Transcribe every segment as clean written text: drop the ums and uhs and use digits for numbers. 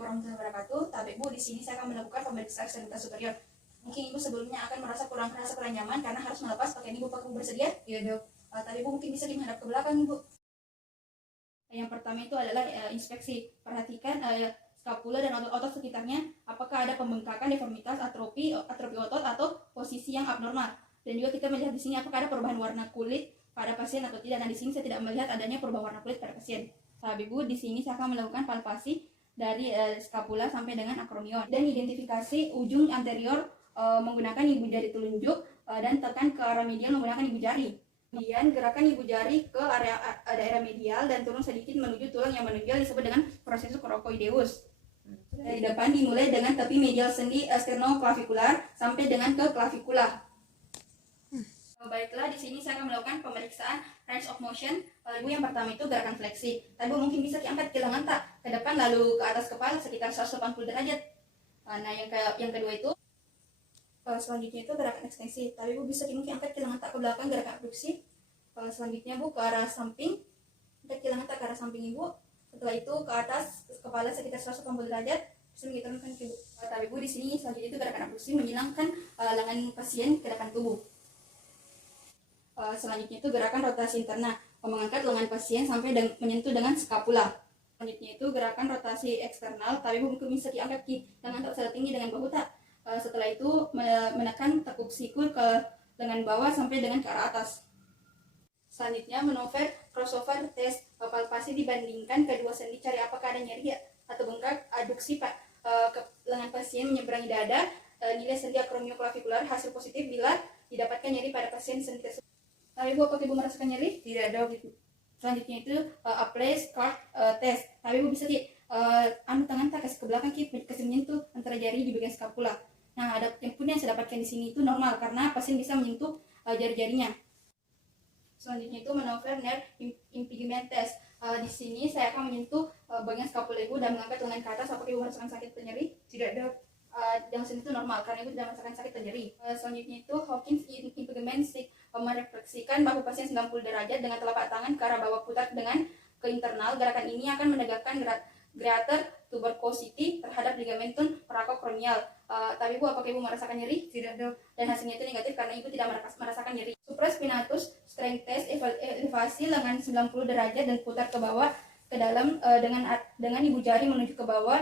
Assalamualaikum warahmatullahi wabarakatuh. Tapi Bu, di sini saya akan melakukan pemeriksaan ekstremitas superior. Mungkin Ibu sebelumnya akan merasa kurang nyaman karena harus melepas pakaian Ibu. Apakah Ibu bersedia? Iya dok. Tapi Bu mungkin bisa menghadap ke belakang Ibu. Yang pertama itu adalah inspeksi. Perhatikan skapula dan otot sekitarnya. Apakah ada pembengkakan, deformitas, atrofi otot atau posisi yang abnormal. Dan juga kita melihat di sini apakah ada perubahan warna kulit pada pasien atau tidak. Nah di sini saya tidak melihat adanya perubahan warna kulit pada pasien. Tapi Bu, di sini saya akan melakukan palpasi dari skapula sampai dengan akromion dan identifikasi ujung anterior menggunakan ibu jari telunjuk dan tekan ke arah medial menggunakan ibu jari. Kemudian gerakan ibu jari ke daerah medial dan turun sedikit menuju tulang yang menonjol disebut dengan proses coracoideus. Dari depan dimulai dengan tepi medial sendi sternoclavikular sampai dengan ke clavikula. Baiklah, di sini saya akan melakukan pemeriksaan range of motion. Ibu, yang pertama itu gerakan fleksi. Tapi Bu mungkin bisa diangkat ke lengan tak ke depan lalu ke atas kepala sekitar 180 derajat. Nah, yang kedua itu selanjutnya itu gerakan ekstensi. Tapi Bu bisa mungkin angkat ke lengan tak ke belakang, gerakan abduksi. Selanjutnya Bu ke arah samping, angkat ke lengan tak ke arah samping Ibu. Setelah itu ke atas kepala sekitar 180 derajat. Bisa turunkan ke Ibu. Tapi Bu di sini selanjutnya itu gerakan abduksi menghilangkan lengan pasien ke depan tubuh. Selanjutnya itu gerakan rotasi interna, mengangkat lengan pasien sampai menyentuh dengan skapula. Selanjutnya itu gerakan rotasi eksternal, tapi mungkin bisa diangkat lengan tak setinggi dengan bahu tak. Setelah itu menekan tekuk siku ke lengan bawah sampai dengan ke arah atas. Selanjutnya manover crossover test, palpasi dibandingkan kedua sendi, cari apakah ada nyeri atau bengkak, aduksi ke lengan pasien menyeberangi dada, nilai sendi acromioclavicular hasil positif bila didapatkan nyeri pada pasien sendi tersebut. Tapi Bu, apakah Ibu merasakan nyeri? Tidak ada. Selanjutnya itu apply scar test. Tapi Bu bisa tangan tak kasih ke belakang, kasih menyentuh antara jari di bagian skapula. Nah, ada yang pun yang saya dapatkan di sini itu normal karena pasien bisa menyentuh jari-jarinya. Selanjutnya itu manover nerve impingement test. Di sini saya akan menyentuh bagian skapula Ibu dan mengangkat lengan ke atas. Apakah Ibu merasakan sakit atau nyeri? Tidak ada. Yang sini itu normal karena Ibu tidak merasakan sakit atau nyeri. Selanjutnya itu Hawkins impingement stick, merefleksikan bahu pasien 90 derajat dengan telapak tangan ke arah bawah putar dengan ke internal. Gerakan ini akan menegakkan greater tuberosity terhadap ligamentum paracromial. Tapi Bu, apakah Ibu merasakan nyeri? Tidak ada. Dan hasilnya itu negatif karena Ibu tidak merasakan nyeri. Supraspinatus strength test, elevasi lengan 90 derajat dan putar ke bawah ke dalam dengan ibu jari menuju ke bawah.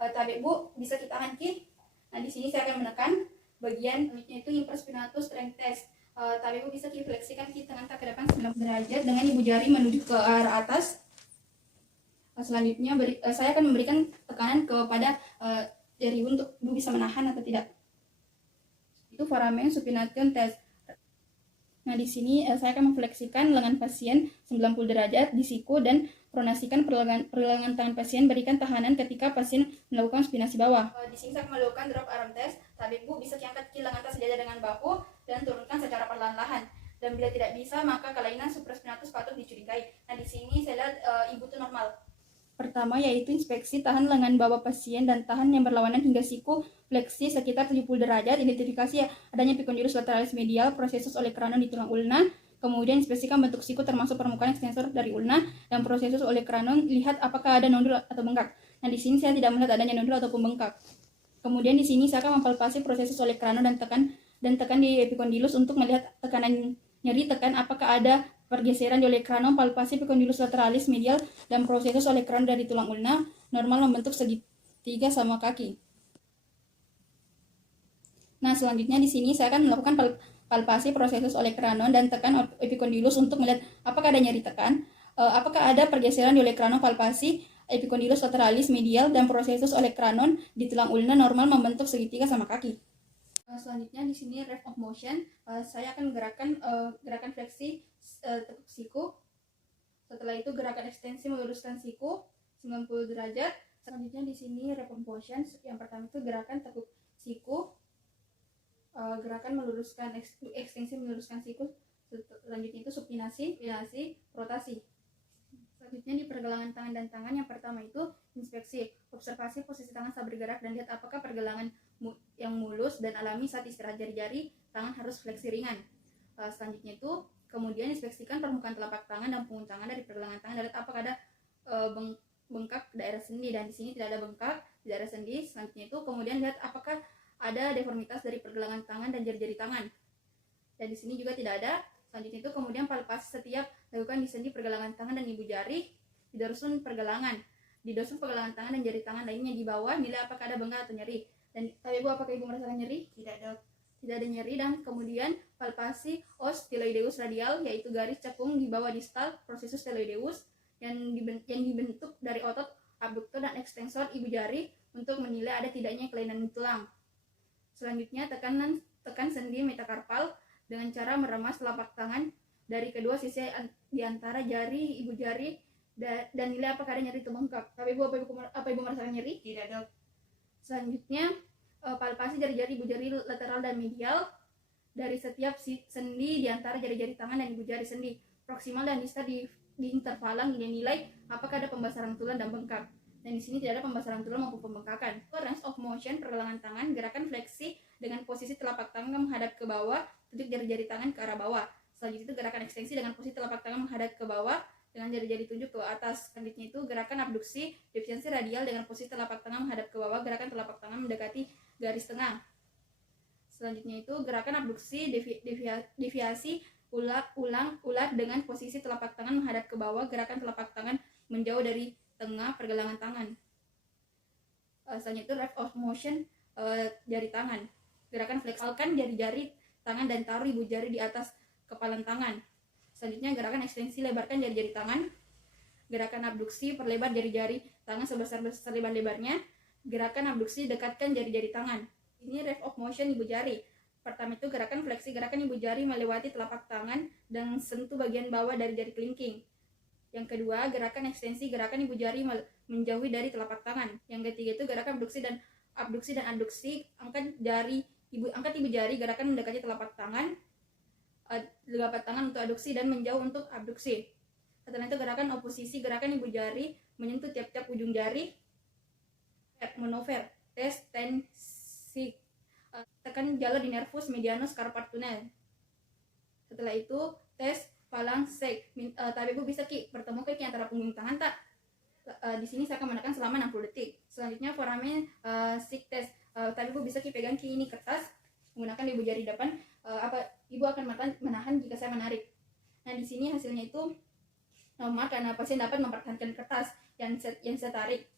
Tapi Bu bisa kita angkat. Nah di sini saya akan menekan bagian itu infraspinatus strength test. Tapi Bu bisa difleksikan tangan ke depan 90 derajat dengan ibu jari menuju ke arah atas. Selanjutnya saya akan memberikan tekanan kepada jari untuk Ibu bisa menahan atau tidak. Itu foramen supination test. Nah di sini saya akan memfleksikan lengan pasien 90 derajat di siku dan pronasikan pergelangan tangan pasien, berikan tahanan ketika pasien melakukan supinasi bawah. Di sini saya akan melakukan drop arm test. Tapi Bu bisa diangkat lengan atas sejajar dengan bahu dan turunkan secara perlahan-lahan. Dan bila tidak bisa maka kelainan supraspinatus patut dicurigai. Nah di sini saya lihat Ibu itu normal. Pertama yaitu inspeksi tahan lengan bawah pasien dan tahan yang berlawanan hingga siku fleksi sekitar 70 derajat. Identifikasi adanya epicondylus lateralis medial, prosesus olecranon di tulang ulna. Kemudian inspeksikan bentuk siku termasuk permukaan ekstensor dari ulna dan prosesus olecranon, lihat apakah ada nodul atau bengkak. Nah di sini saya tidak melihat adanya nodul ataupun bengkak. Kemudian di sini saya akan mempalpasi prosesus olecranon dan tekan di epicondylus untuk melihat tekanan nyeri, tekan apakah ada pergeseran di olecranon, palpasi epicondylus lateralis medial dan prosesus olecranon dari tulang ulna normal membentuk segitiga sama kaki. Nah, selanjutnya di sini saya akan melakukan palpasi prosesus olecranon dan tekan epicondylus untuk melihat apakah ada nyeri tekan, apakah ada pergeseran di olecranon, palpasi epicondylus lateralis medial dan prosesus olecranon di tulang ulna normal membentuk segitiga sama kaki. Selanjutnya di sini range of motion, saya akan gerakan fleksi tekuk siku. Setelah itu gerakan ekstensi meluruskan siku 90 derajat. Selanjutnya di sini range of motion, yang pertama itu gerakan tekuk siku, gerakan meluruskan ekstensi meluruskan siku. Selanjutnya itu supinasi, rotasi. Selanjutnya di pergelangan tangan dan tangan, yang pertama itu inspeksi, observasi posisi tangan saat bergerak dan lihat apakah pergelangan yang mulus dan alami saat istirahat jari-jari tangan harus fleksi ringan. Selanjutnya itu kemudian inspeksikan permukaan telapak tangan dan punggung tangan dari pergelangan tangan dan lihat apakah ada bengkak daerah sendi, dan di sini tidak ada bengkak. tidak ada sendi. Selanjutnya itu kemudian lihat apakah ada deformitas dari pergelangan tangan dan jari-jari tangan. Dan di sini juga tidak ada. Selanjutnya itu kemudian palpasi setiap lakukan di sendi pergelangan tangan dan ibu jari di dorsum pergelangan. Di dorsum pergelangan tangan dan jari tangan lainnya di bawah, nilai apakah ada bengkak atau nyeri. Dan tapi Ibu, apakah Ibu merasakan nyeri? Tidak, Dok. Tidak ada nyeri. Dan kemudian palpasi os styloideus radial, yaitu garis cekung di bawah distal processus styloideus yang dibentuk dari otot abduktor dan ekstensor ibu jari untuk menilai ada tidaknya kelainan tulang. Selanjutnya tekan sendi metakarpal dengan cara meremas telapak tangan dari kedua sisi di antara jari ibu jari dan nilai apakah ada nyeri atau bengkak. Tapi Ibu, apa Ibu merasakan nyeri? Tidak, Dok. Selanjutnya palpasi jari-jari ibu jari lateral dan medial dari setiap sendi di antara jari-jari tangan dan ibu jari sendi proksimal dan distal di intervalang dinilai apakah ada pembasaran tulang dan bengkak. Dan di sini tidak ada pembasaran tulang maupun pembengkakan. Range of motion pergelangan tangan, gerakan fleksi dengan posisi telapak tangan menghadap ke bawah, tunjuk jari-jari tangan ke arah bawah. Selanjutnya itu gerakan ekstensi dengan posisi telapak tangan menghadap ke bawah dengan jari-jari tunjuk ke atas. Selanjutnya itu gerakan abduksi deviasi radial dengan posisi telapak tangan menghadap ke bawah, gerakan telapak tangan mendekati garis tengah. Selanjutnya itu gerakan abduksi deviasi ulat dengan posisi telapak tangan menghadap ke bawah, gerakan telapak tangan menjauh dari tengah pergelangan tangan. Selanjutnya itu range of motion jari tangan, gerakan fleksalkan jari-jari tangan dan taruh ibu jari di atas kepalan tangan. Selanjutnya gerakan ekstensi lebarkan jari-jari tangan, gerakan abduksi perlebar jari-jari tangan sebesar lebar-lebarnya, gerakan abduksi dekatkan jari-jari tangan. Ini range of motion ibu jari. Pertama itu gerakan fleksi, gerakan ibu jari melewati telapak tangan dan sentuh bagian bawah dari jari kelingking. Yang kedua, gerakan ekstensi, gerakan ibu jari menjauhi dari telapak tangan. Yang ketiga itu gerakan abduksi dan adduksi, angkat ibu jari, gerakan mendekati telapak tangan untuk adduksi dan menjauh untuk abduksi. Setelah itu gerakan oposisi, gerakan ibu jari menyentuh tiap-tiap ujung jari. Manover, tes tensi, tekan jala di nervus medianus carpal tunnel. Setelah itu tes palang sek. Tapi Ibu bisa bertemu kaki antara punggung tangan tak? Di sini saya akan menekan selama 60 detik. Selanjutnya foramen sik test. Tapi Ibu bisa pegang ini kertas menggunakan ibu jari depan. Ibu akan menahan jika saya menarik. Nah, di sini hasilnya itu normal karena pasien dapat mempertahankan kertas yang saya tarik.